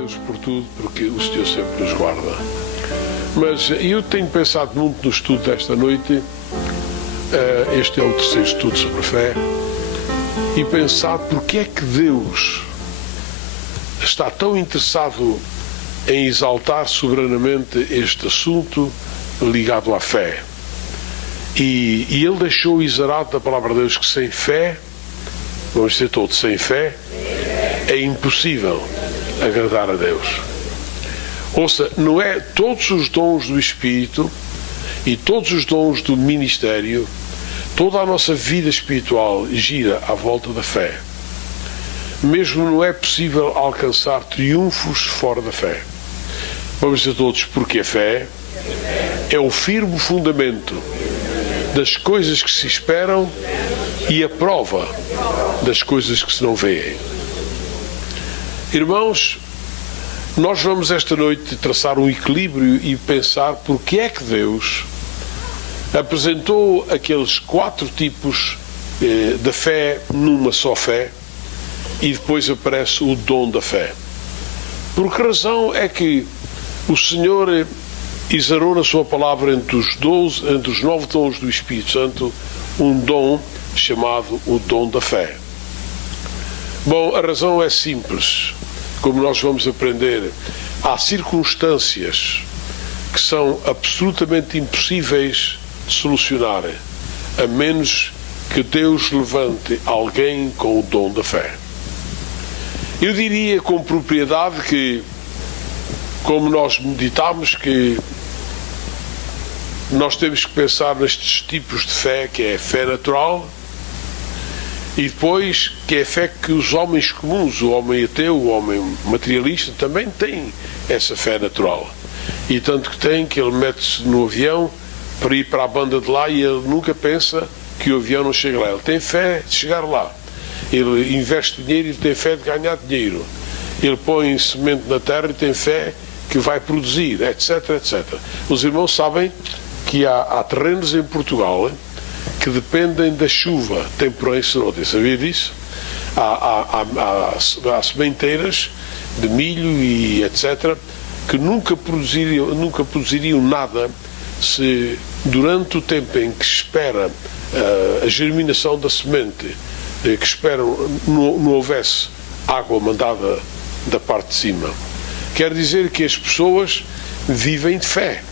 Deus por tudo, porque o Senhor sempre nos guarda. Mas eu tenho pensado muito no estudo desta noite. Este é o terceiro estudo sobre a fé. E pensado porque é que Deus está tão interessado em exaltar soberanamente este assunto ligado à fé. E Ele deixou exarado da palavra de Deus que sem fé, vamos dizer todos, sem fé, é impossível agradar a Deus. Ouça, não é todos os dons do Espírito e todos os dons do ministério, toda a nossa vida espiritual gira à volta da fé. Mesmo não é possível alcançar triunfos fora da fé. Vamos dizer todos, porque a fé é o firme fundamento das coisas que se esperam e a prova das coisas que se não veem. Irmãos, nós vamos esta noite traçar um equilíbrio e pensar porque é que Deus apresentou aqueles 4 tipos da fé numa só fé e depois aparece o dom da fé. Por que razão é que o Senhor exarou na sua palavra entre os 9 dons do Espírito Santo um dom chamado o dom da fé? Bom, a razão é simples. Como nós vamos aprender, há circunstâncias que são absolutamente impossíveis de solucionar, a menos que Deus levante alguém com o dom da fé. Eu diria com propriedade que, como nós meditamos, que nós temos que pensar nestes tipos de fé, que é a fé natural, e depois que é a fé que os homens comuns, o homem ateu, o homem materialista, também têm essa fé natural. E tanto que tem que ele mete-se no avião para ir para a banda de lá e ele nunca pensa que o avião não chega lá. Ele tem fé de chegar lá. Ele investe dinheiro e tem fé de ganhar dinheiro. Ele põe semente na terra e tem fé que vai produzir, etc, etc. Os irmãos sabem que há terrenos em Portugal que dependem da chuva temporal e sabia disso? Há sementeiras de milho e etc que nunca produziriam nada se durante o tempo em que espera a germinação da semente, que esperam, não houvesse água mandada da parte de cima. Quer dizer que as pessoas vivem de fé.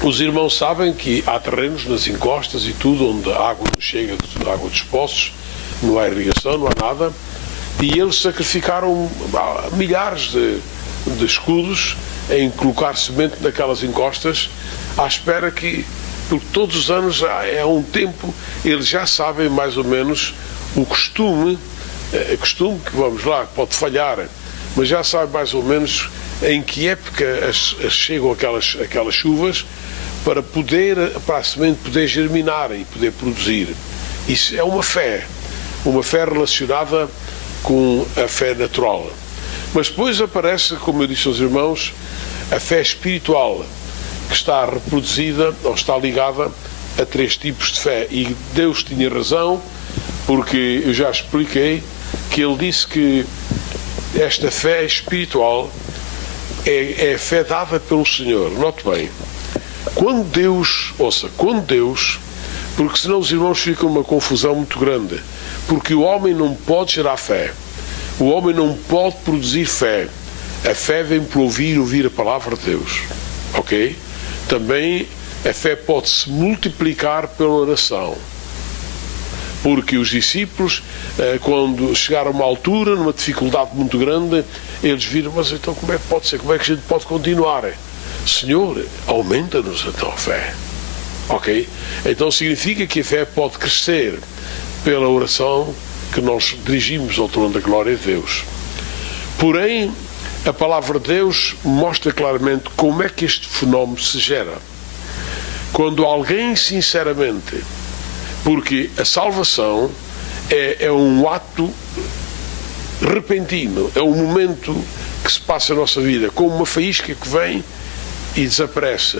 Os irmãos sabem que há terrenos nas encostas e tudo onde a água não chega, a água dos poços, não há irrigação, não há nada, e eles sacrificaram milhares de escudos em colocar semente naquelas encostas, à espera que, porque todos os anos é um tempo, eles já sabem mais ou menos o costume que, vamos lá, pode falhar, mas já sabem mais ou menos em que época chegam aquelas chuvas para a semente poder germinar e poder produzir. Isso é uma fé relacionada com a fé natural. Mas depois aparece, como eu disse aos irmãos, a fé espiritual, que está reproduzida ou está ligada a 3 tipos de fé. E Deus tinha razão, porque eu já expliquei que Ele disse que esta fé espiritual é a fé dada pelo Senhor. Note bem, quando Deus, porque senão os irmãos ficam uma confusão muito grande, porque o homem não pode gerar fé, o homem não pode produzir fé. A fé vem por ouvir a palavra de Deus, ok? Também a fé pode se multiplicar pela oração, porque os discípulos, quando chegaram a uma altura, numa dificuldade muito grande, eles viram, mas então como é que pode ser? Como é que a gente pode continuar? Senhor, aumenta-nos a tua fé, ok? Então significa que a fé pode crescer pela oração que nós dirigimos ao trono da glória de Deus. Porém, a palavra de Deus mostra claramente como é que este fenómeno se gera. Quando alguém sinceramente, porque a salvação é um ato repentino, é um momento que se passa na nossa vida, como uma faísca que vem e desaparece,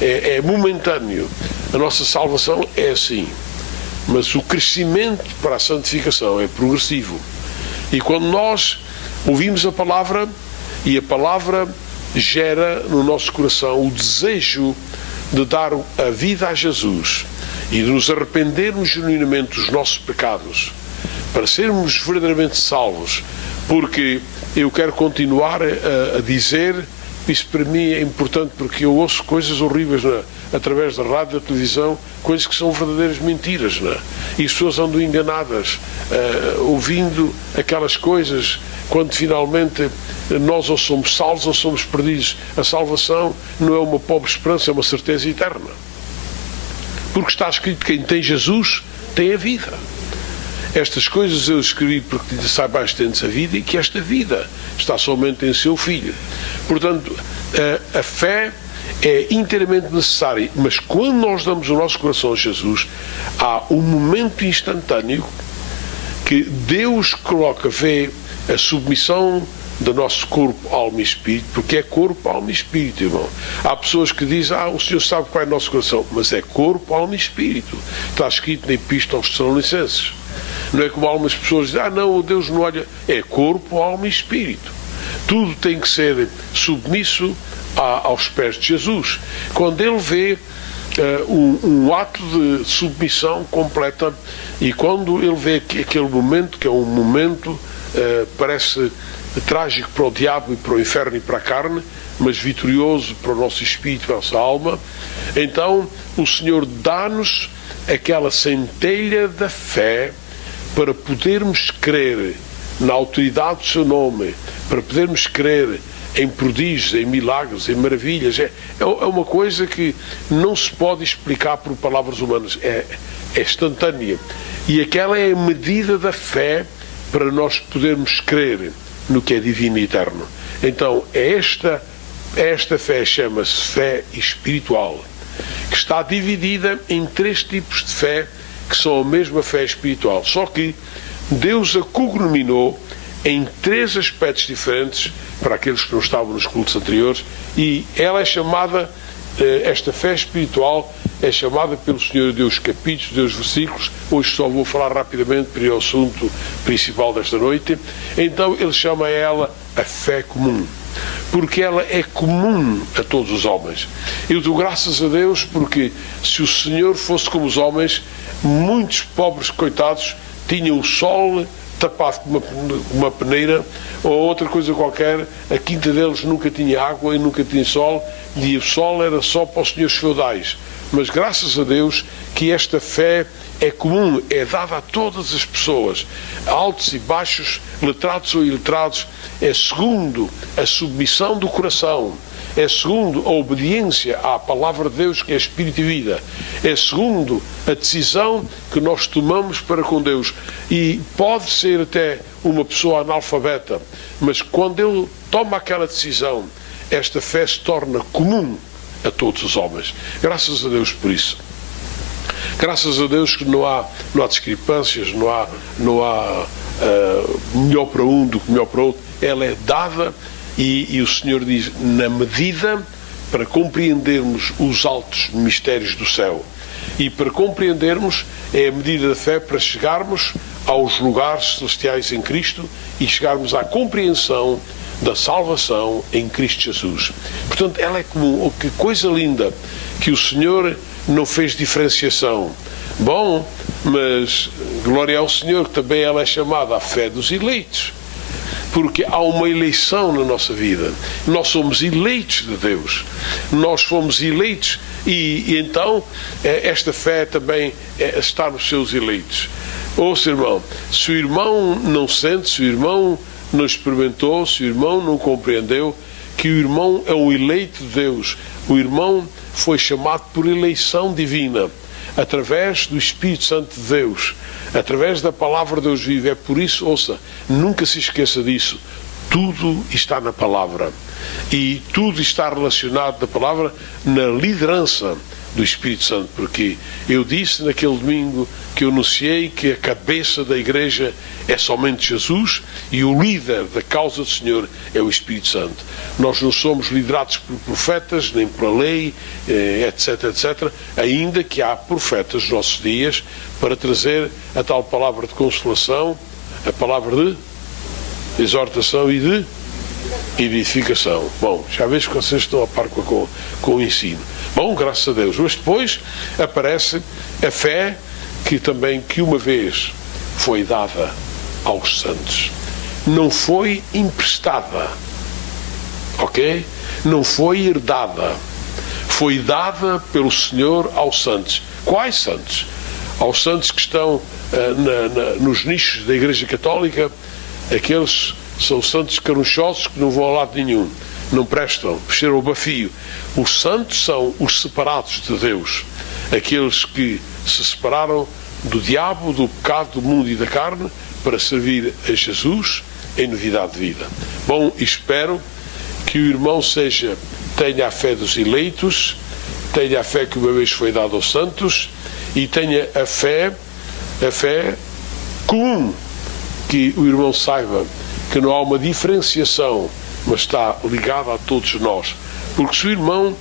é momentâneo. A nossa salvação é assim, mas o crescimento para a santificação é progressivo. E quando nós Ouvimos a palavra e a palavra gera no nosso coração o desejo de dar a vida a Jesus e de nos arrependermos genuinamente dos nossos pecados, para sermos verdadeiramente salvos, porque eu quero continuar a dizer, isso para mim é importante, porque eu ouço coisas horríveis através da rádio e da televisão, coisas que são verdadeiras mentiras, não é? E as pessoas andam enganadas, ouvindo aquelas coisas, quando finalmente nós ou somos salvos ou somos perdidos. A salvação não é uma pobre esperança, é uma certeza eterna. Porque está escrito que quem tem Jesus tem a vida. Estas coisas eu escrevi porque saibais que tendes a vida e que esta vida está somente em seu Filho. Portanto, a fé é inteiramente necessária, mas quando nós damos o nosso coração a Jesus, há um momento instantâneo que Deus vê a submissão do nosso corpo, alma e espírito, porque é corpo, alma e espírito, irmão. Há pessoas que dizem, o Senhor sabe qual é o nosso coração, mas é corpo, alma e espírito. Está escrito na Epístola aos Tessalonicenses. Não é como algumas pessoas dizem, não, Deus não olha. É corpo, alma e espírito. Tudo tem que ser submisso aos pés de Jesus. Quando Ele vê um ato de submissão completa, e quando Ele vê aquele momento, que é um momento, parece trágico para o diabo e para o inferno e para a carne, mas vitorioso para o nosso espírito e para a nossa alma, então o Senhor dá-nos aquela centelha da fé para podermos crer na autoridade do seu nome, para podermos crer em prodígios, em milagres, em maravilhas. É uma coisa que não se pode explicar por palavras humanas, é instantânea. E aquela é a medida da fé para nós podermos crer no que é divino e eterno. Então, esta fé chama-se fé espiritual, que está dividida em 3 tipos de fé, que são a mesma fé espiritual, só que Deus a cognominou em 3 aspectos diferentes para aqueles que não estavam nos cultos anteriores, e ela é chamada, esta fé espiritual é chamada pelo Senhor Deus capítulos, Deus versículos. Hoje só vou falar rapidamente para ir ao assunto principal desta noite. Então ele chama ela a fé comum, porque ela é comum a todos os homens. Eu dou graças a Deus porque se o Senhor fosse como os homens, muitos pobres coitados tinham o sol tapado com uma peneira ou outra coisa qualquer. A quinta deles nunca tinha água e nunca tinha sol, e o sol era só para os senhores feudais. Mas graças a Deus que esta fé é comum, é dada a todas as pessoas, altos e baixos, letrados ou iletrados. É segundo a submissão do coração, é segundo a obediência à palavra de Deus, que é Espírito e vida, é segundo a decisão que nós tomamos para com Deus. E pode ser até uma pessoa analfabeta, mas quando ele toma aquela decisão, esta fé se torna comum a todos os homens. Graças a Deus por isso. Graças a Deus que não há discrepâncias, não há melhor para um do que melhor para outro. Ela é dada e o Senhor diz, na medida para compreendermos os altos mistérios do céu. E para compreendermos é a medida da fé para chegarmos aos lugares celestiais em Cristo e chegarmos à compreensão da salvação em Cristo Jesus. Portanto, ela é comum. Que coisa linda que o Senhor não fez diferenciação. Bom, mas glória ao Senhor que também ela é chamada a fé dos eleitos, porque há uma eleição na nossa vida. Nós somos eleitos de Deus, nós fomos eleitos e então esta fé também está nos seus eleitos. Ouça, irmão, se o irmão não sente, se o irmão não experimentou, se o irmão não compreendeu que o irmão é um eleito de Deus, o irmão foi chamado por eleição divina, através do Espírito Santo de Deus, através da palavra de Deus vivo. É por isso, ouça, nunca se esqueça disso, tudo está na palavra e tudo está relacionado na palavra, na liderança do Espírito Santo, porque eu disse naquele domingo que eu anunciei que a cabeça da igreja é somente Jesus e o líder da causa do Senhor é o Espírito Santo. Nós não somos liderados por profetas, nem pela lei, etc, etc, ainda que há profetas nos nossos dias para trazer a tal palavra de consolação, a palavra de exortação e de edificação. Bom, já vejo que vocês estão a par com o ensino. Bom, graças a Deus. Mas depois aparece a fé que uma vez foi dada aos santos. Não foi emprestada, ok? Não foi herdada. Foi dada pelo Senhor aos santos. Quais santos? Aos santos que estão nos nichos da Igreja Católica. Aqueles são santos carunchosos que não vão a lado nenhum, não prestam, cheiram o bafio. Os santos são os separados de Deus, aqueles que se separaram do diabo, do pecado, do mundo e da carne, para servir a Jesus em novidade de vida. Bom, espero que o irmão tenha a fé dos eleitos, tenha a fé que uma vez foi dada aos santos, e tenha a fé comum, que o irmão saiba que não há uma diferenciação, mas está ligada a todos nós. Porque se o irmão,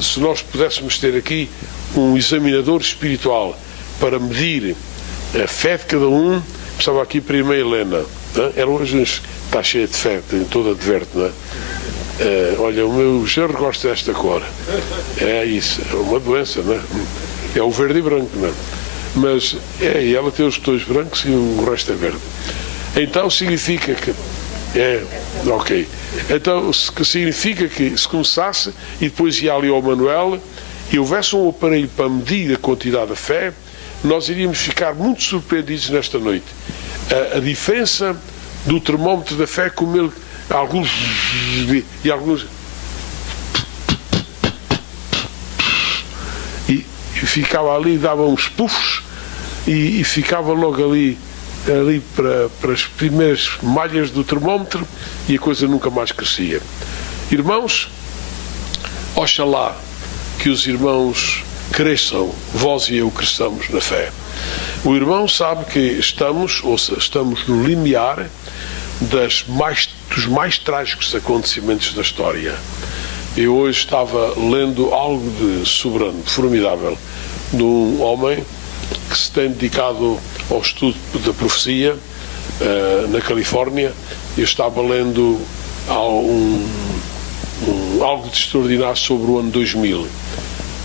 se nós pudéssemos ter aqui um examinador espiritual para medir a fé de cada um, estava aqui para a irmã Helena, ela hoje está cheia de fé, tem toda adverte, não é? Olha, o meu genro gosta desta cor, é isso, é uma doença, não é? É o verde e branco, não é? Mas ela tem os tons brancos e o resto é verde. Então significa que ok. Então que significa que se começasse e depois ia ali ao Manuel e houvesse um aparelho para medir a quantidade de fé, nós iríamos ficar muito surpreendidos nesta noite. A diferença do termómetro da fé, como ele alguns e ficava ali, dava uns puffs e ficava logo ali para as primeiras malhas do termómetro e a coisa nunca mais crescia. Irmãos, oxalá que os irmãos cresçam, vós e eu cresçamos na fé. O irmão sabe que estamos no limiar dos mais trágicos acontecimentos da história. Eu hoje estava lendo algo de soberano, de formidável, de um homem que se tem dedicado ao estudo da profecia na Califórnia. Eu estava lendo algo de extraordinário sobre o ano 2000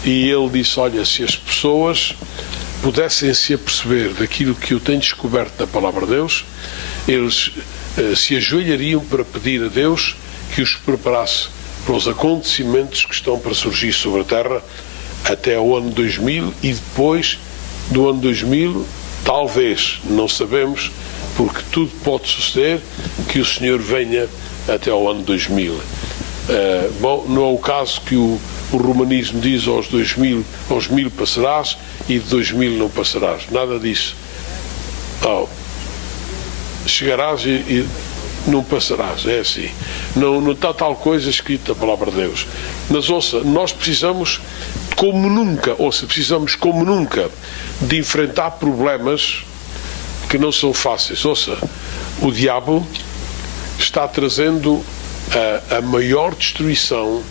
e ele disse, olha, se as pessoas pudessem se aperceber daquilo que eu tenho descoberto na Palavra de Deus, eles se ajoelhariam para pedir a Deus que os preparasse para os acontecimentos que estão para surgir sobre a Terra até o ano 2000 e depois do ano 2000, talvez, não sabemos, porque tudo pode suceder, que o Senhor venha até ao ano 2000. Bom, não é o caso que o romanismo diz aos 1000 passarás e de 2000 não passarás. Nada disso. Chegarás e não passarás. É assim. Não está tal coisa escrita na Palavra de Deus. Mas ouça, nós precisamos como nunca de enfrentar problemas que não são fáceis. Ouça, o diabo está trazendo a maior destruição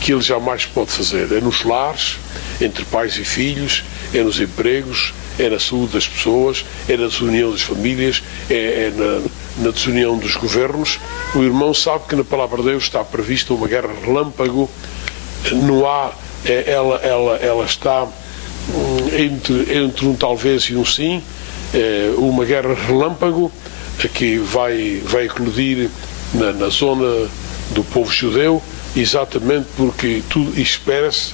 que ele jamais pode fazer. É nos lares, entre pais e filhos, é nos empregos, é na saúde das pessoas, é na desunião das famílias, é na desunião dos governos. O irmão sabe que na Palavra de Deus está prevista uma guerra relâmpago. Não há, ela está entre um talvez e um sim, uma guerra relâmpago que vai eclodir na zona do povo judeu, exatamente porque tudo espera-se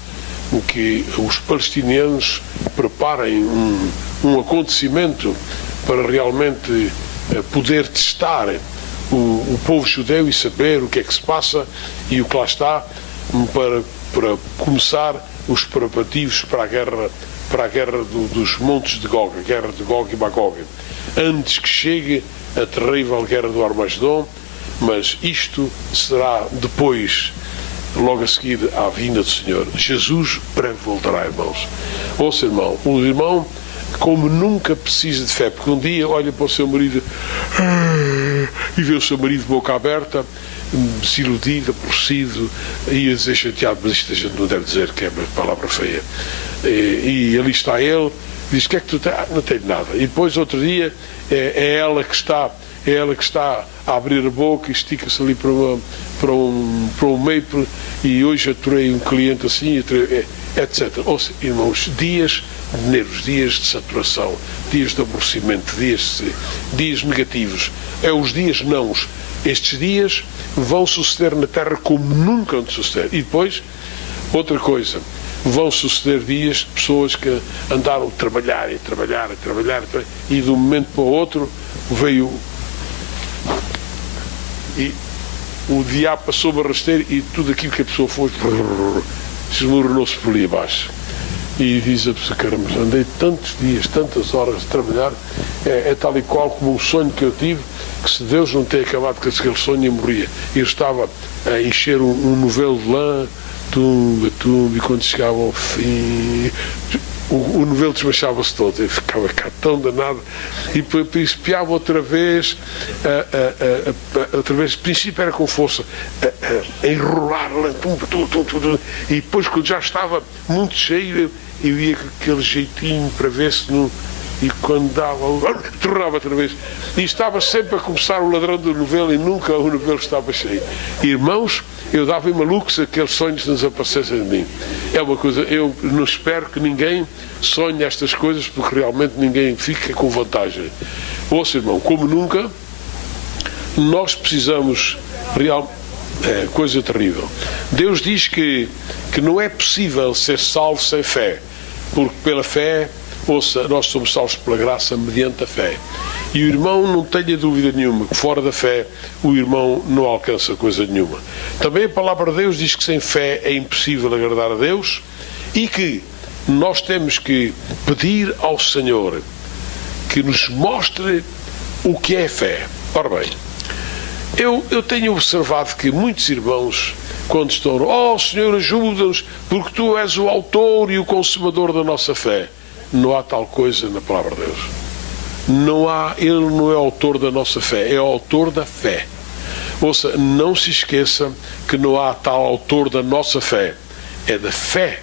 que os palestinianos preparem um acontecimento para realmente poder testar o povo judeu e saber o que é que se passa e o que lá está, para começar os preparativos para a guerra dos montes de Gog, a guerra de Gog e Magog, antes que chegue a terrível guerra do Armagedon. Mas isto será depois, logo a seguir à vinda do Senhor. Jesus breve voltará, irmãos. Ouça, irmão, o irmão como nunca precisa de fé, porque um dia olha para o seu marido e vê o seu marido de boca aberta, desiludido, aborrecido, e a dizer chateado, mas isto a gente não deve dizer, que é uma palavra feia. E ali está ele, diz, o que é que tu tens? Não tenho nada. E depois outro dia é ela que está é ela que está a abrir a boca e estica-se ali para um meio, e hoje aturei um cliente assim, etc. Ou seja, irmãos, dias de nervos, dias de saturação, dias de aborrecimento, dias negativos, os dias nãos. Estes dias vão suceder na Terra como nunca antes suceder. E depois, outra coisa, vão suceder dias de pessoas que andaram a trabalhar, e de um momento para o outro veio e o diabo passou-me a rasteiro, e tudo aquilo que a pessoa foi desmoronou-se por ali abaixo. E diz a pessoa: caramba, andei tantos dias, tantas horas a trabalhar, é tal e qual como um sonho que eu tive, que se Deus não tem acabado com aquele sonho, eu morria. Eu estava a encher um novelo de lã, tumba, e quando chegava ao fim, o novelo desmanchava-se todo. Eu ficava cá tão danado, e espiava outra vez, o princípio era com força, a enrolar, e depois, quando já estava muito cheio, eu ia com aquele jeitinho para ver se não. E quando dava, tornava outra vez. E estava sempre a começar o ladrão do novelo, e nunca o novelo estava cheio. Irmãos, eu dava em maluco se aqueles sonhos nos aparecessem de mim. É uma coisa, eu não espero que ninguém sonhe estas coisas, porque realmente ninguém fica com vantagem. Ouça, irmão, como nunca, nós precisamos coisa terrível. Deus diz que não é possível ser salvo sem fé, porque pela fé, ouça, nós somos salvos pela graça mediante a fé. E o irmão não tenha dúvida nenhuma que fora da fé o irmão não alcança coisa nenhuma. Também a palavra de Deus diz que sem fé é impossível agradar a Deus, e que nós temos que pedir ao Senhor que nos mostre o que é fé. Ora bem, eu tenho observado que muitos irmãos, quando estão, oh Senhor, ajuda-nos, porque Tu és o autor e o consumador da nossa fé. Não há tal coisa na palavra de Deus. Ele não é autor da nossa fé, é autor da fé. Ouça, não se esqueça que não há tal autor da nossa fé, é da fé.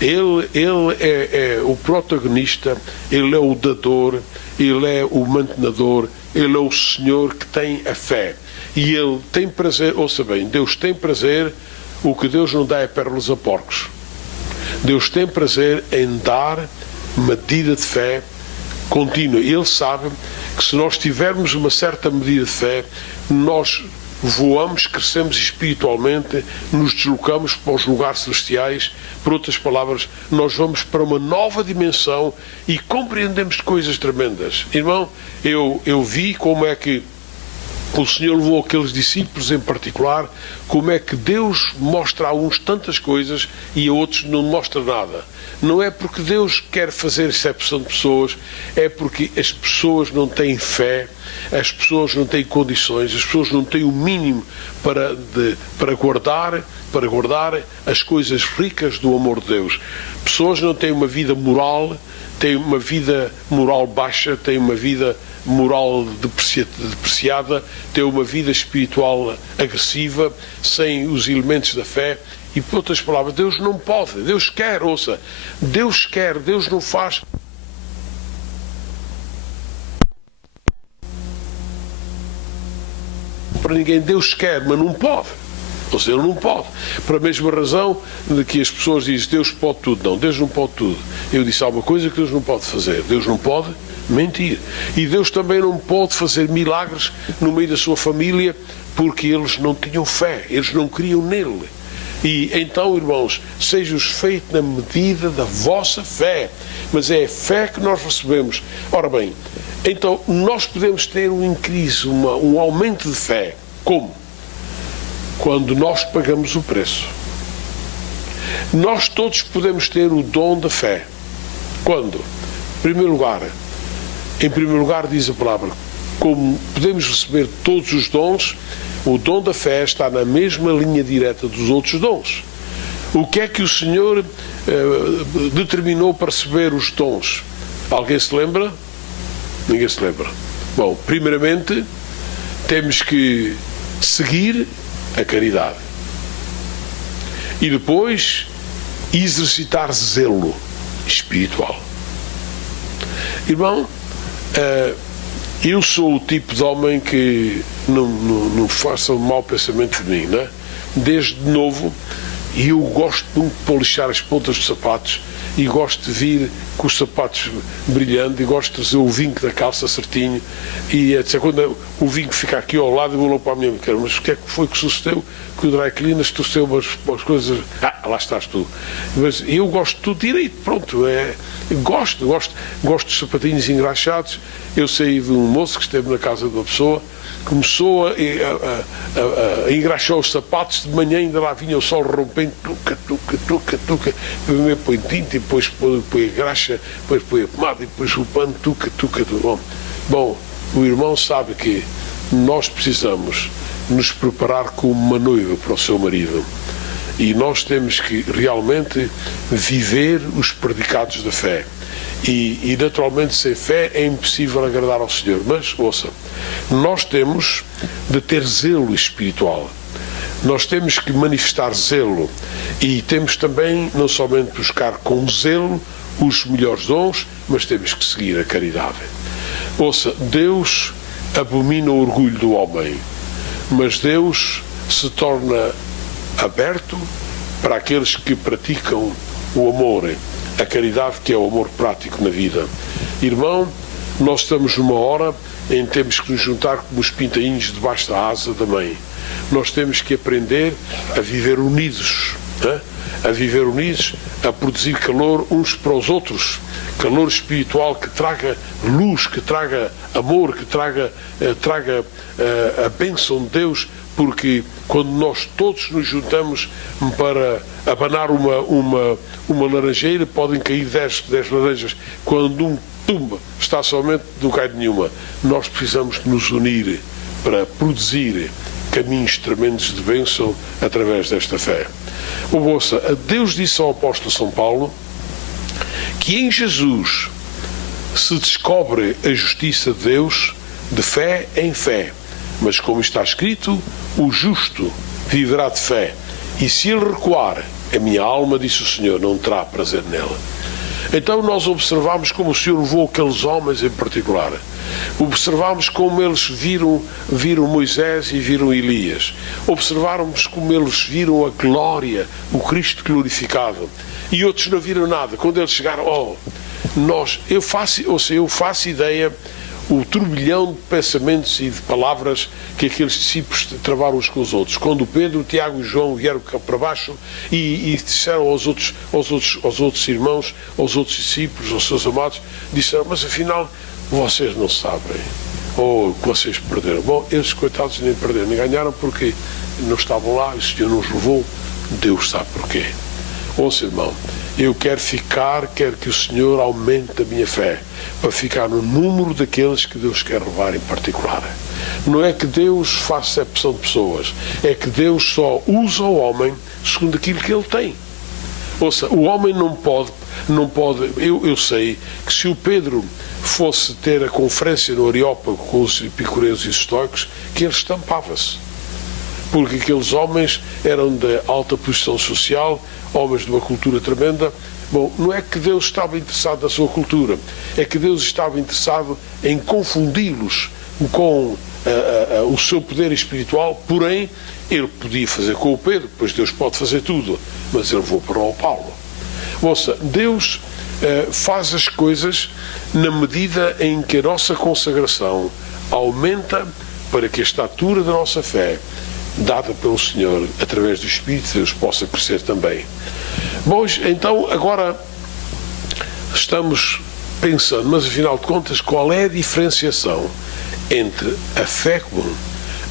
Ele é o protagonista, Ele é o dador, Ele é o mantenedor, Ele é o Senhor que tem a fé. E Ele tem prazer, ouça bem, Deus tem prazer, o que Deus não dá é pérolas a porcos. Deus tem prazer em dar medida de fé contínua. Ele sabe que se nós tivermos uma certa medida de fé, nós voamos, crescemos espiritualmente, nos deslocamos para os lugares celestiais. Por outras palavras, nós vamos para uma nova dimensão e compreendemos coisas tremendas. Irmão, eu vi como é que o Senhor levou aqueles discípulos em particular, como é que Deus mostra a uns tantas coisas e a outros não mostra nada. Não é porque Deus quer fazer exceção de pessoas, é porque as pessoas não têm fé, as pessoas não têm condições, as pessoas não têm o mínimo para guardar as coisas ricas do amor de Deus. Pessoas não têm uma vida moral, têm uma vida moral baixa, têm uma vida moral depreciada, têm uma vida espiritual agressiva, sem os elementos da fé. E por outras palavras, Deus não pode, Deus quer, ouça, Deus quer, Deus não faz para ninguém. Deus quer, mas não pode. Ou seja, Ele não pode. Por a mesma razão de que as pessoas dizem Deus pode tudo. Não, Deus não pode tudo. Eu disse alguma coisa que Deus não pode fazer. Deus não pode mentir. E Deus também não pode fazer milagres no meio da sua família, porque eles não tinham fé, eles não criam nele. E então, irmãos, seja-os feito na medida da vossa fé. Mas é a fé que nós recebemos. Ora bem, então nós podemos ter um increase, um aumento de fé. Como? Quando nós pagamos o preço. Nós todos podemos ter o dom da fé. Quando? Em primeiro lugar diz a palavra, como podemos receber todos os dons, o dom da fé está na mesma linha direta dos outros dons. O que é que o Senhor determinou para receber os dons? Alguém se lembra? Ninguém se lembra. Bom, primeiramente, temos que seguir a caridade. E depois, exercitar zelo espiritual. Irmão, Eu sou o tipo de homem que não faça um mau pensamento de mim, né? Desde novo, eu gosto muito de polixar as pontas dos sapatos e gosto de vir com os sapatos brilhando e gosto de trazer o vinco da calça certinho e etc. Quando o vinco fica aqui ao lado, eu vou logo para a minha mulher, mas o que é que foi que sucedeu? Que o dry cleaners trouxeu umas coisas, lá estás tu. Mas eu gosto de tudo direito, pronto, gosto dos sapatinhos engraxados. Eu saí de um moço que esteve na casa de uma pessoa, começou a engraxar os sapatos, de manhã ainda lá vinha o sol rompendo, primeiro põe tinta, e depois põe a graxa, depois põe a pomada, e depois o pano, Bom, o irmão sabe que nós precisamos nos preparar como uma noiva para o seu marido, e nós temos que realmente viver os predicados da fé. E naturalmente sem fé é impossível agradar ao Senhor. Mas, ouça, nós temos de ter zelo espiritual. Nós temos que manifestar zelo. E temos também, não somente buscar com zelo os melhores dons, mas temos que seguir a caridade. Ouça, Deus abomina o orgulho do homem, mas Deus se torna aberto para aqueles que praticam o amor, a caridade, que é o amor prático na vida. Irmão, nós estamos numa hora em que temos que nos juntar como os pintainhos debaixo da asa da mãe. Nós temos que aprender a viver unidos, a viver unidos, a produzir calor uns para os outros, calor espiritual que traga luz, que traga amor, que traga a bênção de Deus, porque quando nós todos nos juntamos para abanar uma laranjeira, podem cair 10 laranjas. Quando um tumba, está somente, não cai nenhuma. Nós precisamos de nos unir para produzir caminhos tremendos de bênção através desta fé. Ouça, Deus disse ao apóstolo São Paulo que em Jesus se descobre a justiça de Deus de fé em fé. Mas como está escrito, o justo viverá de fé. E se ele recuar, a minha alma, disse o Senhor, não terá prazer nela. Então nós observamos como o Senhor levou aqueles homens em particular. Observamos como eles viram Moisés e viram Elias. Observamos como eles viram a glória, o Cristo glorificado. E outros não viram nada. Quando eles chegaram, eu faço ideia o turbilhão de pensamentos e de palavras que aqueles discípulos travaram uns com os outros. Quando Pedro, Tiago e João vieram para baixo e disseram aos outros irmãos, aos outros discípulos, aos seus amados, disseram, mas afinal vocês não sabem, ou que vocês perderam. Bom, esses coitados nem perderam, nem ganharam porque não estavam lá, o Senhor nos levou, Deus sabe porquê. Ouça, irmão, eu quero que o Senhor aumente a minha fé, para ficar no número daqueles que Deus quer levar em particular. Não é que Deus faça acepção de pessoas, é que Deus só usa o homem segundo aquilo que ele tem. Ouça, o homem não pode, eu sei que se o Pedro fosse ter a conferência no Areópago com os epicureus e os estoicos, que ele estampava-se. Porque aqueles homens eram de alta posição social, homens de uma cultura tremenda. Bom, não é que Deus estava interessado na sua cultura, é que Deus estava interessado em confundi-los com o seu poder espiritual, porém, ele podia fazer com o Pedro, pois Deus pode fazer tudo, mas ele levou para o Paulo. Ouça, Deus faz as coisas na medida em que a nossa consagração aumenta para que a estatura da nossa fé, dada pelo Senhor, através do Espírito de Deus, possa crescer também. Bom, então, agora estamos pensando, mas afinal de contas, qual é a diferenciação entre a fé comum,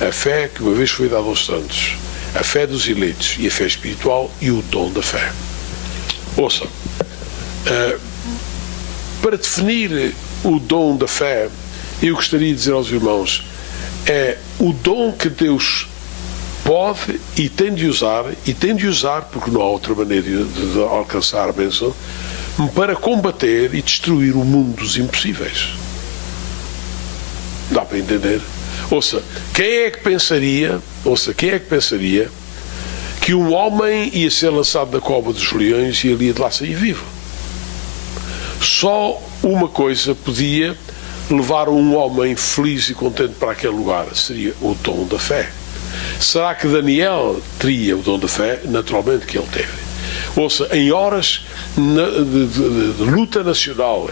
a fé que uma vez foi dada aos santos, a fé dos eleitos e a fé espiritual e o dom da fé? Ouça, para definir o dom da fé, eu gostaria de dizer aos irmãos, é o dom que Deus pode e tem de usar, porque não há outra maneira de alcançar a bênção, para combater e destruir o mundo dos impossíveis. Dá para entender? Ouça, quem é que pensaria que um homem ia ser lançado da cova dos leões e ele ia de lá sair vivo? Só uma coisa podia levar um homem feliz e contente para aquele lugar? Seria o dom da fé. Será que Daniel teria o dom da fé? Naturalmente que ele teve. Ouça, em horas de luta nacional,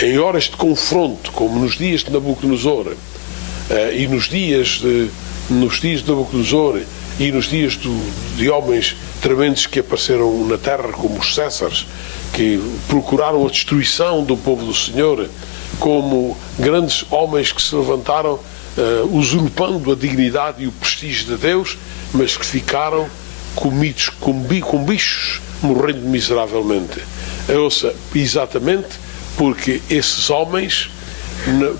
em horas de confronto, como nos dias de Nabucodonosor, e nos dias de Nabucodonosor, e nos dias de homens tremendos que apareceram na terra, como os Césares, que procuraram a destruição do povo do Senhor, como grandes homens que se levantaram usurpando a dignidade e o prestígio de Deus, mas que ficaram comidos com bichos, morrendo miseravelmente. Ouça, exatamente porque esses homens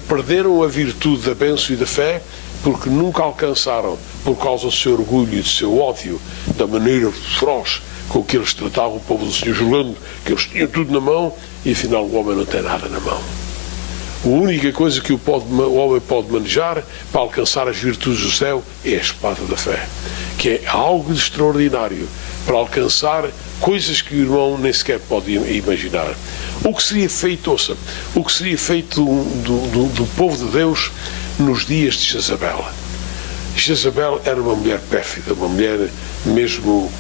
perderam a virtude da bênção e da fé, porque nunca alcançaram, por causa do seu orgulho e do seu ódio, da maneira feroz com que eles tratavam o povo do Senhor, julgando que eles tinham tudo na mão, e afinal o homem não tem nada na mão. A única coisa que o homem pode manejar para alcançar as virtudes do céu é a espada da fé, que é algo de extraordinário para alcançar coisas que o irmão nem sequer pode imaginar. O que seria feito, ouça, o que seria feito do povo de Deus nos dias de Jezabel? Jezabel era uma mulher pérfida, uma mulher mesmo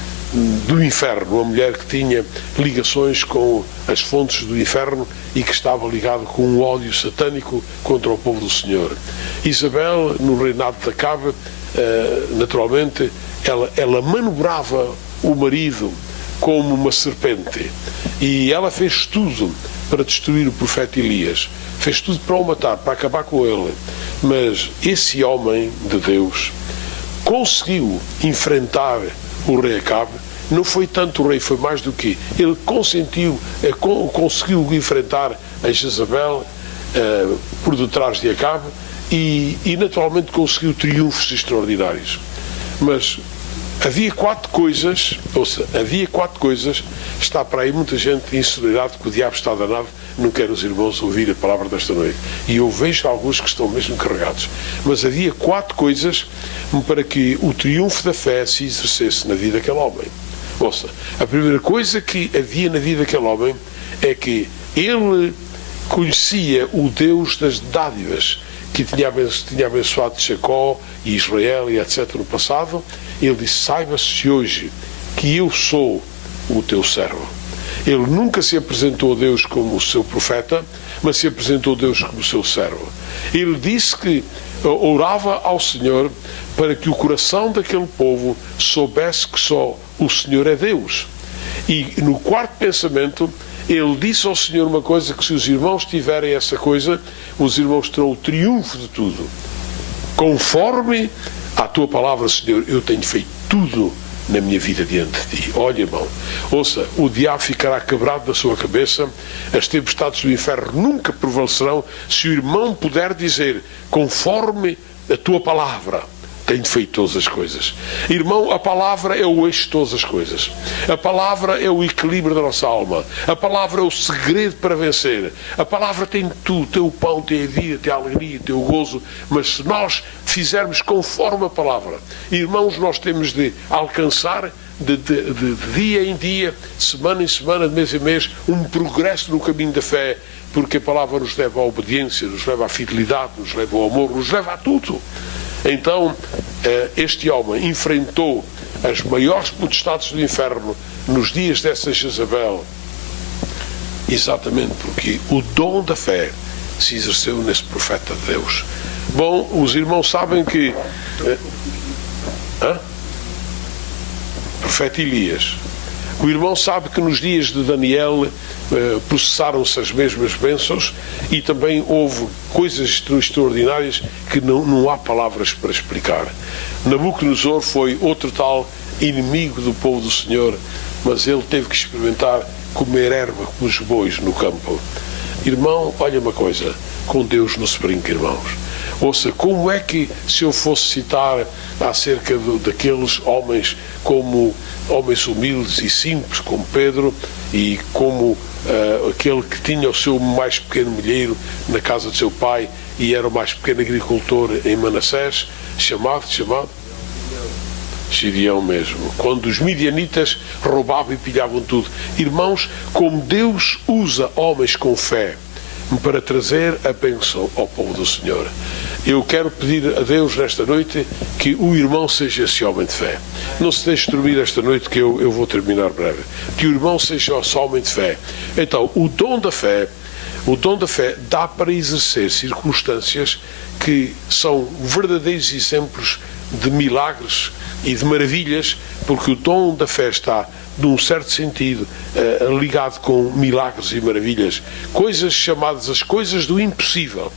do inferno, uma mulher que tinha ligações com as fontes do inferno e que estava ligada com um ódio satânico contra o povo do Senhor. Isabel, no reinado de Acabe, naturalmente, ela manobrava o marido como uma serpente, e ela fez tudo para destruir o profeta Elias, fez tudo para o matar, para acabar com ele. Mas esse homem de Deus conseguiu enfrentar o rei Acabe. Não foi tanto o rei, foi mais do que ele conseguiu enfrentar a Jezabel por detrás de Acabe e naturalmente conseguiu triunfos extraordinários. Mas havia quatro coisas, está para aí muita gente insonoridade que o diabo está danado, não quer os irmãos ouvir a palavra desta noite. E eu vejo alguns que estão mesmo carregados. Mas havia quatro coisas para que o triunfo da fé se exercesse na vida daquele homem. Ouça, a primeira coisa que havia na vida daquele homem é que ele conhecia o Deus das dádivas, que tinha abençoado Jacó e Israel e etc. no passado. Ele disse: saiba-se hoje que eu sou o teu servo. Ele nunca se apresentou a Deus como o seu profeta, mas se apresentou a Deus como o seu servo. Ele disse que orava ao Senhor para que o coração daquele povo soubesse que só o Senhor é Deus. E no quarto pensamento, ele disse ao Senhor uma coisa, que se os irmãos tiverem essa coisa, os irmãos terão o triunfo de tudo. Conforme a tua palavra, Senhor, eu tenho feito tudo na minha vida diante de ti. Olha, irmão, ouça, o diabo ficará quebrado da sua cabeça, as tempestades do inferno nunca prevalecerão, se o irmão puder dizer: conforme a tua palavra, tenho feito todas as coisas. Irmão, a palavra é o eixo de todas as coisas. A palavra é o equilíbrio da nossa alma. A palavra é o segredo para vencer. A palavra tem tudo, tem o pão, tem a vida, tem a alegria, tem o gozo. Mas se nós fizermos conforme a palavra, irmãos, nós temos de alcançar de dia em dia, semana em semana, de mês em mês, um progresso no caminho da fé, porque a palavra nos leva à obediência, nos leva à fidelidade, nos leva ao amor, nos leva a tudo. Então, este homem enfrentou as maiores potestades do inferno nos dias dessa Jezabel, exatamente porque o dom da fé se exerceu nesse profeta de Deus. Bom, os irmãos sabem que profeta Elias, o irmão sabe que nos dias de Daniel processaram-se as mesmas bênçãos, e também houve coisas extraordinárias que não há palavras para explicar. Nabucodonosor foi outro tal inimigo do povo do Senhor, mas ele teve que experimentar comer erva com os bois no campo. Irmão, olha uma coisa, com Deus não se brinca, irmãos. Ouça, como é que, se eu fosse citar acerca daqueles homens como homens humildes e simples, como Pedro, e como aquele que tinha o seu mais pequeno milheiro na casa de seu pai e era o mais pequeno agricultor em Manassés, chamado Gideão mesmo, quando os midianitas roubavam e pilhavam tudo. Irmãos, como Deus usa homens com fé para trazer a bênção ao povo do Senhor. Eu quero pedir a Deus nesta noite que o irmão seja esse homem de fé. Não se deixe dormir esta noite, que eu vou terminar breve. Que o irmão seja esse homem de fé. Então, o dom da fé dá para exercer circunstâncias que são verdadeiros exemplos de milagres e de maravilhas, porque o dom da fé está, num certo sentido, ligado com milagres e maravilhas, coisas chamadas as coisas do impossível,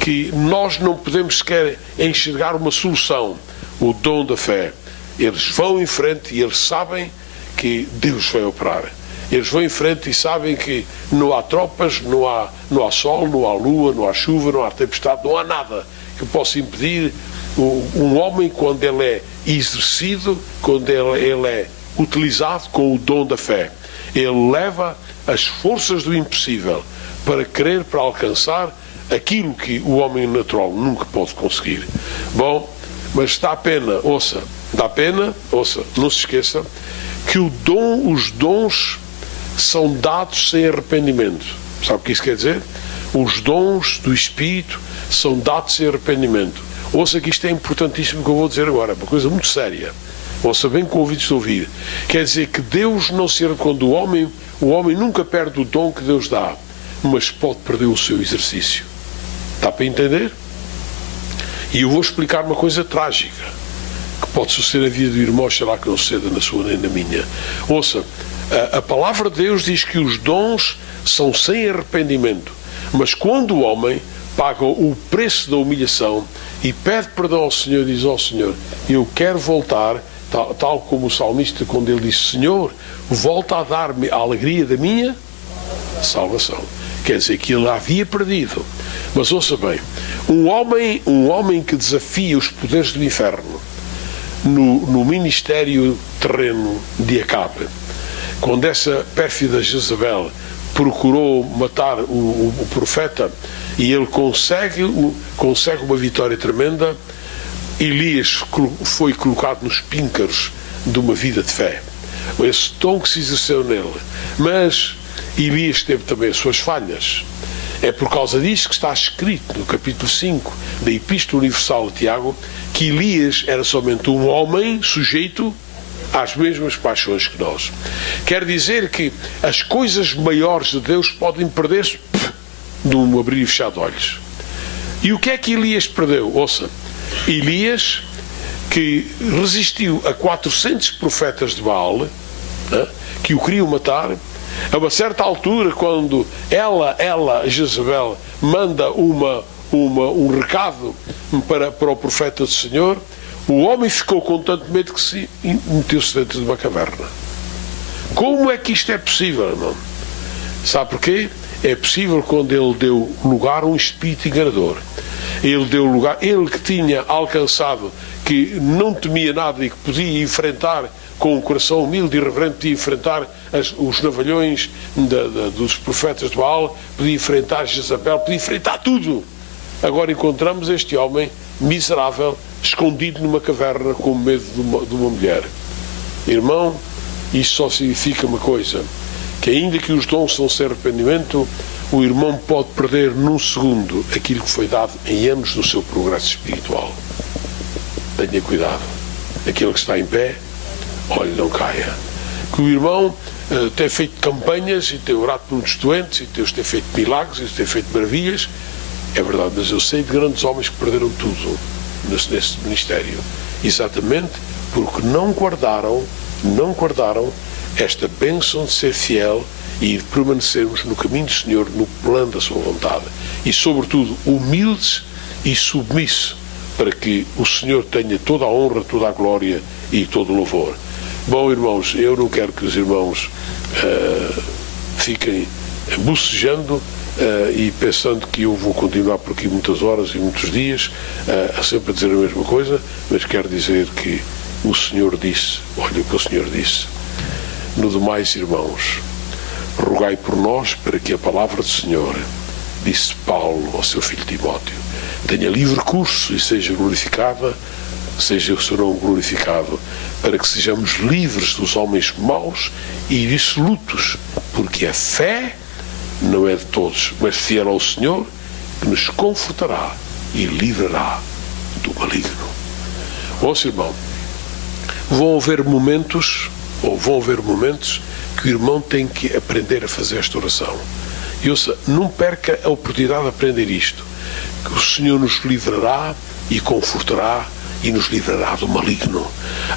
que nós não podemos sequer enxergar uma solução. O dom da fé, eles vão em frente e eles sabem que Deus vai operar. Eles vão em frente e sabem que não há tropas, não há sol, não há lua, não há chuva, não há tempestade, não há nada que possa impedir um homem, quando ele é exercido, quando ele é utilizado com o dom da fé. Ele leva as forças do impossível para querer, para alcançar aquilo que o homem natural nunca pode conseguir. Bom, mas dá pena, ouça, não se esqueça que os dons são dados sem arrependimento. Sabe o que isso quer dizer? Os dons do Espírito são dados sem arrependimento. Ouça que isto é importantíssimo que eu vou dizer agora, uma coisa muito séria. Ouça bem com ouvidos de ouvir. Quer dizer que Deus não se quando o homem nunca perde o dom que Deus dá, mas pode perder o seu exercício. Está para entender? E eu vou explicar uma coisa trágica, que pode suceder na vida do irmão, sei lá que não suceda na sua nem na minha. Ouça, a palavra de Deus diz que os dons são sem arrependimento, mas quando o homem paga o preço da humilhação e pede perdão ao Senhor, diz ao Senhor, eu quero voltar, tal como o salmista, quando ele diz, Senhor, volta a dar-me a alegria da minha salvação. Quer dizer que ele havia perdido. Mas ouça bem, um homem que desafia os poderes do inferno no ministério terreno de Acabe, quando essa pérfida Jezabel procurou matar o profeta e ele consegue uma vitória tremenda, Elias foi colocado nos píncaros de uma vida de fé. Esse dom que se exerceu nele. Mas Elias teve também as suas falhas. É por causa disso que está escrito no capítulo 5 da Epístola Universal de Tiago que Elias era somente um homem sujeito às mesmas paixões que nós. Quer dizer que as coisas maiores de Deus podem perder-se num abrir e fechar de olhos. E o que é que Elias perdeu? Ouça, Elias, que resistiu a 400 profetas de Baal, que o queriam matar, a uma certa altura, quando Jezabel, manda um recado para o profeta do Senhor, o homem ficou com tanto medo que se meteu-se dentro de uma caverna. Como é que isto é possível, irmão? Sabe porquê? É possível quando ele deu lugar a um espírito enganador. Ele deu lugar, ele que tinha alcançado, que não temia nada e que podia enfrentar com um coração humilde e reverente, podia enfrentar os navalhões dos profetas de Baal, podia enfrentar Jezabel, podia enfrentar tudo. Agora encontramos este homem miserável, escondido numa caverna com medo de uma mulher. Irmão, isso só significa uma coisa, que ainda que os dons são sem arrependimento, o irmão pode perder num segundo aquilo que foi dado em anos do seu progresso espiritual. Tenha cuidado. Aquele que está em pé, olhe, não caia. Que o irmão tem feito campanhas e tem orado por muitos doentes e Deus tem feito milagres e tem feito maravilhas. É verdade, mas eu sei de grandes homens que perderam tudo nesse ministério. Exatamente porque não guardaram esta bênção de ser fiel e de permanecermos no caminho do Senhor, no plano da sua vontade. E, sobretudo, humildes e submissos, para que o Senhor tenha toda a honra, toda a glória e todo o louvor. Bom, irmãos, eu não quero que os irmãos fiquem bocejando e pensando que eu vou continuar por aqui muitas horas e muitos dias, sempre a dizer a mesma coisa, mas quero dizer que o Senhor disse, olha o que o Senhor disse, no demais, irmãos, rogai por nós para que a palavra do Senhor, disse Paulo ao seu filho Timóteo, tenha livre curso e seja glorificada, seja o seu nome glorificado, para que sejamos livres dos homens maus e dissolutos, porque a fé não é de todos, mas fiel ao Senhor, que nos confortará e livrará do maligno. Ouça, irmão, vão haver momentos que o irmão tem que aprender a fazer esta oração. E ouça, não perca a oportunidade de aprender isto, que o Senhor nos livrará e confortará e nos livrará do maligno.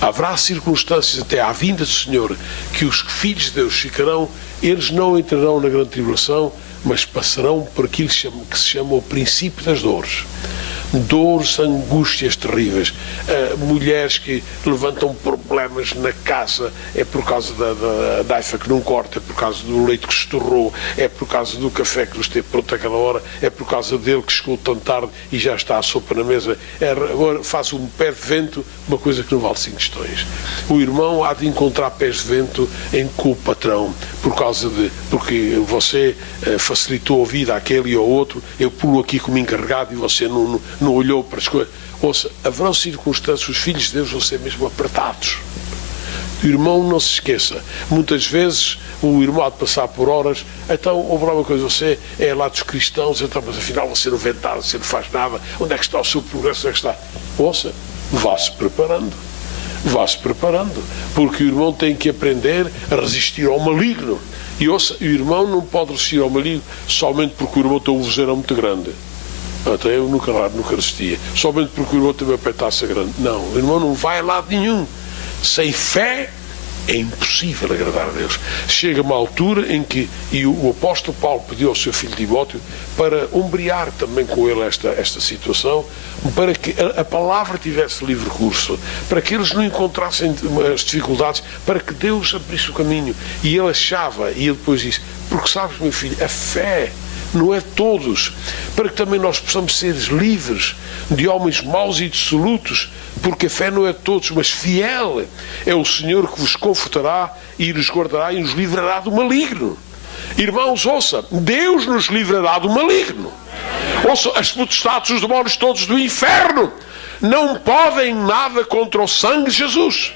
Haverá circunstâncias até à vinda do Senhor que os filhos de Deus ficarão, eles não entrarão na grande tribulação, mas passarão por aquilo que se chama o princípio das dores. Dores, angústias terríveis, mulheres que levantam problemas na casa, é por causa da daifa que não corta, é por causa do leite que se torrou, é por causa do café que nos teve pronto àquela hora, é por causa dele que chegou tão tarde e já está a sopa na mesa, agora faz um pé de vento, uma coisa que não vale 5 questões. O irmão há de encontrar pés de vento com o patrão, porque você facilitou a vida àquele e ao outro, eu pulo aqui como encarregado e você não olhou para as coisas. Ouça, haverão circunstâncias, os filhos de Deus vão ser mesmo apertados. O irmão não se esqueça, muitas vezes o irmão há de passar por horas, então houve lá uma coisa, você é lá dos cristãos, então, mas afinal você não vê nada, você não faz nada, onde é que está o seu progresso, onde é que está? Ouça, vá-se preparando, porque o irmão tem que aprender a resistir ao maligno. E ouça, o irmão não pode resistir ao maligno somente porque o irmão tem um vozeirão muito grande. Até eu nunca resistia. Somente porque o irmão tem uma petaça grande. Não, o irmão não vai a lado nenhum. Sem fé é impossível agradar a Deus. Chega uma altura em que, e o apóstolo Paulo pediu ao seu filho Timóteo para ombrear também com ele esta situação, para que a palavra tivesse livre curso, para que eles não encontrassem as dificuldades, para que Deus abrisse o caminho. E ele achava, e ele depois disse, porque sabes, meu filho, a fé não é de todos, para que também nós possamos ser livres de homens maus e dissolutos, porque a fé não é de todos, mas fiel é o Senhor que vos confortará e nos guardará e nos livrará do maligno. Irmãos, ouça, Deus nos livrará do maligno. Ouça, as potestades, os demónios todos do inferno não podem nada contra o sangue de Jesus.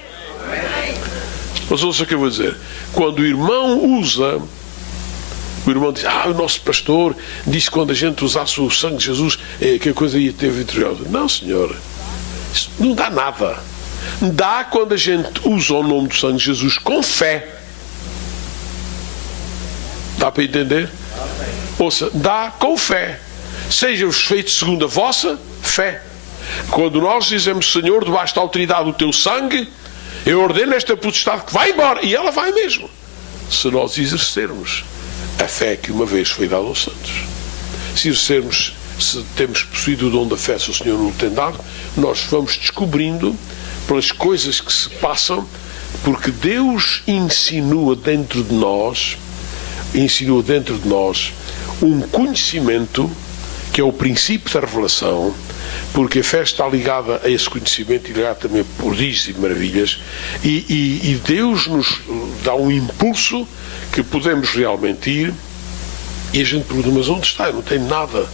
Mas ouça o que eu vou dizer, quando o irmão usa, o irmão diz, o nosso pastor disse que quando a gente usasse o sangue de Jesus, que a coisa ia ter vitoriosa. Não, senhor, isso não dá nada. Dá quando a gente usa o nome do sangue de Jesus com fé. Dá para entender? Ouça, dá com fé. Seja-vos feito segundo a vossa fé. Quando nós dizemos, Senhor, debaixo da autoridade do teu sangue, eu ordeno esta potestade que vai embora. E ela vai mesmo. Se nós exercermos a fé que uma vez foi dada aos santos. Se exercermos, se temos possuído o dom da fé, se o Senhor nos tem dado, nós vamos descobrindo pelas coisas que se passam, porque Deus insinua dentro de nós um conhecimento que é o princípio da revelação, porque a fé está ligada a esse conhecimento e ligada também a prodígios e maravilhas, e Deus nos dá um impulso que podemos realmente ir, e a gente pergunta, mas onde está? Eu não tenho nada,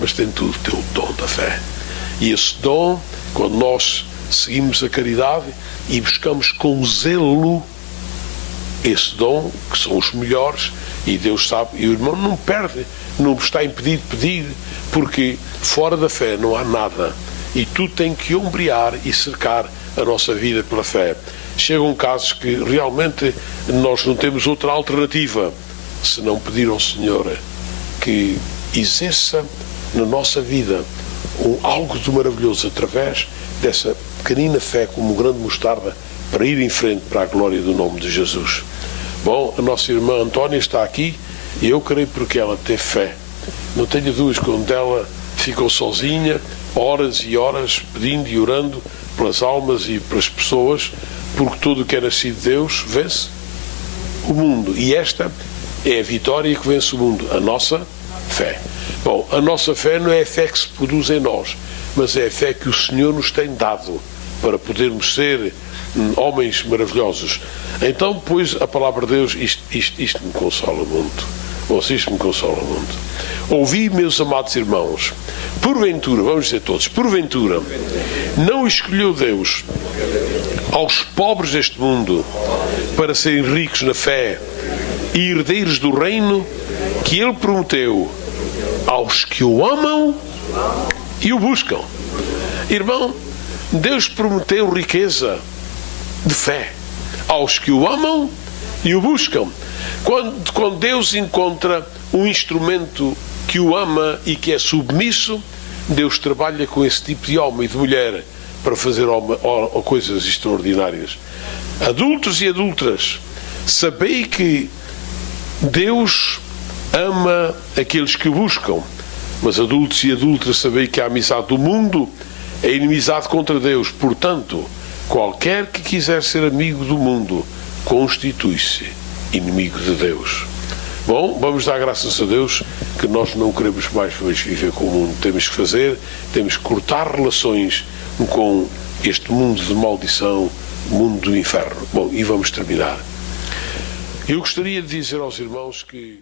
mas tem tudo, tem o dom da fé. E esse dom, quando nós seguimos a caridade e buscamos com zelo esse dom, que são os melhores, e Deus sabe, e o irmão não perde, não está impedido de pedir, porque fora da fé não há nada, e tudo tem que ombrear e cercar a nossa vida pela fé. Chegam casos que realmente nós não temos outra alternativa se não pedir ao Senhor que exerça na nossa vida algo de maravilhoso através dessa pequenina fé como grande mostarda para ir em frente para a glória do nome de Jesus. Bom, a nossa irmã Antónia está aqui e eu creio porque ela teve fé. Não tenho dúvidas, quando ela ficou sozinha, horas e horas pedindo e orando pelas almas e pelas pessoas, porque tudo o que é nascido de Deus vence o mundo. E esta é a vitória que vence o mundo, a nossa fé. Bom, a nossa fé não é a fé que se produz em nós, mas é a fé que o Senhor nos tem dado para podermos ser homens maravilhosos. Então, pois, a palavra de Deus, isto me consola muito. Ouça, isto me consola muito. Ouvi, meus amados irmãos, porventura, vamos dizer todos, porventura, não escolheu Deus aos pobres deste mundo para serem ricos na fé e herdeiros do reino que Ele prometeu aos que o amam e o buscam. Irmão, Deus prometeu riqueza de fé aos que o amam e o buscam. Quando Deus encontra um instrumento que o ama e que é submisso, Deus trabalha com esse tipo de homem e de mulher para fazer coisas extraordinárias. Adultos e adultas, sabei que Deus ama aqueles que o buscam, mas adultos e adultas, sabei que a amizade do mundo é inimizade contra Deus. Portanto, qualquer que quiser ser amigo do mundo constitui-se inimigo de Deus. Bom, vamos dar graças a Deus que nós não queremos mais viver com o mundo. Temos que temos que cortar relações com este mundo de maldição, mundo do inferno. Bom, e vamos terminar. Eu gostaria de dizer aos irmãos que